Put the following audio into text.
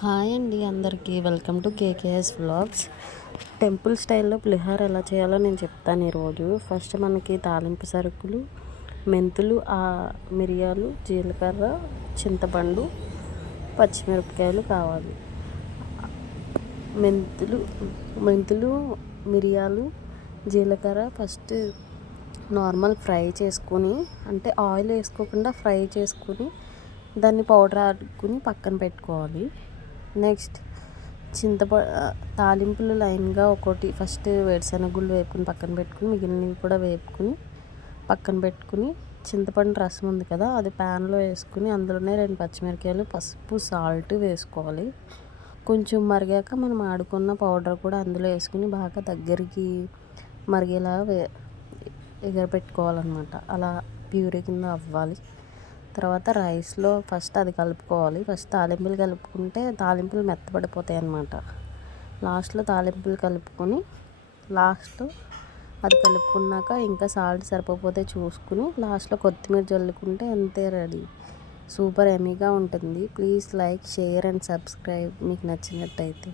Hi అండి అందరికీ welcome to KKS vlogs. Temple స్టైల్లో పులిహోర ఎలా చేయాలో నేను చెప్తాను ఈరోజు. ఫస్ట్ మనకి తాలింపు సరుకులు మెంతులు, మిరియాలు, జీలకర్ర, చింతపండు, పచ్చిమిరపకాయలు కావాలి. మెంతులు, మిరియాలు, జీలకర్ర ఫస్ట్ నార్మల్ ఫ్రై చేసుకొని, అంటే ఆయిల్ వేసుకోకుండా ఫ్రై చేసుకొని దాన్ని పౌడర్ ఆడుకుని పక్కన పెట్టుకోవాలి. నెక్స్ట్ తాలింపులు లైన్గా ఒకటి ఫస్ట్ వేరుశనగ గుళ్ళు వేపుకుని పక్కన పెట్టుకుని మిగిలినవి కూడా వేపుకుని పక్కన పెట్టుకుని, చింతపండు రసం ఉంది కదా అది ప్యాన్లో వేసుకుని అందులోనే 2 పచ్చిమిరపకాయలు, పసుపు, సాల్ట్ వేసుకోవాలి. కొంచెం మరిగాక మనం ఆడుకున్న పౌడర్ కూడా అందులో వేసుకుని బాగా దగ్గరికి మరిగేలా ఎగరపెట్టుకోవాలన్నమాట. అలా ప్యూరీ కింద అవ్వాలి. తర్వాత రైస్లో ఫస్ట్ అది కలుపుకోవాలి. ఫస్ట్ తాలింపులు కలుపుకుంటే తాలింపులు మెత్తపడిపోతాయి అన్నమాట. లాస్ట్లో తాలింపులు కలుపుకొని అది కలుపుకున్నాక ఇంకా సాల్ట్ సరిపోతే చూసుకుని లాస్ట్లో కొత్తిమీర జల్లుకుంటే అంతే, రెడీ. సూపర్ ఎమ్మీగా ఉంటుంది. Please like, share and subscribe మీకు నచ్చినట్టయితే.